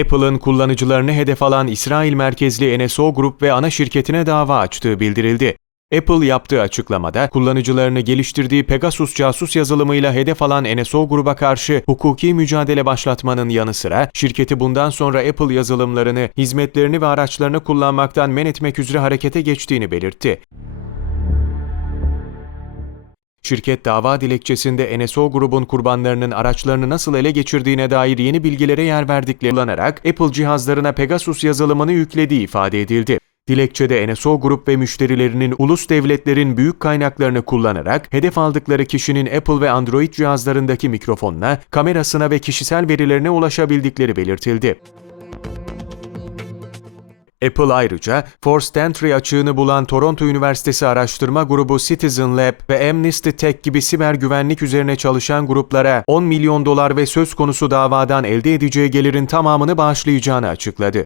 Apple'ın kullanıcılarını hedef alan İsrail merkezli NSO Group ve ana şirketine dava açtığı bildirildi. Apple yaptığı açıklamada kullanıcılarını geliştirdiği Pegasus casus yazılımıyla hedef alan NSO gruba karşı hukuki mücadele başlatmanın yanı sıra şirketi bundan sonra Apple yazılımlarını, hizmetlerini ve araçlarını kullanmaktan men etmek üzere harekete geçtiğini belirtti. Şirket dava dilekçesinde NSO grubun kurbanlarının araçlarını nasıl ele geçirdiğine dair yeni bilgilere yer verdiklerini kullanarak Apple cihazlarına Pegasus yazılımını yüklediği ifade edildi. Dilekçede NSO grup ve müşterilerinin ulus devletlerin büyük kaynaklarını kullanarak hedef aldıkları kişinin Apple ve Android cihazlarındaki mikrofonuna, kamerasına ve kişisel verilerine ulaşabildikleri belirtildi. Apple ayrıca Forced Entry açığını bulan Toronto Üniversitesi Araştırma Grubu Citizen Lab ve Amnesty Tech gibi siber güvenlik üzerine çalışan gruplara 10 milyon dolar ve söz konusu davadan elde edeceği gelirin tamamını bağışlayacağını açıkladı.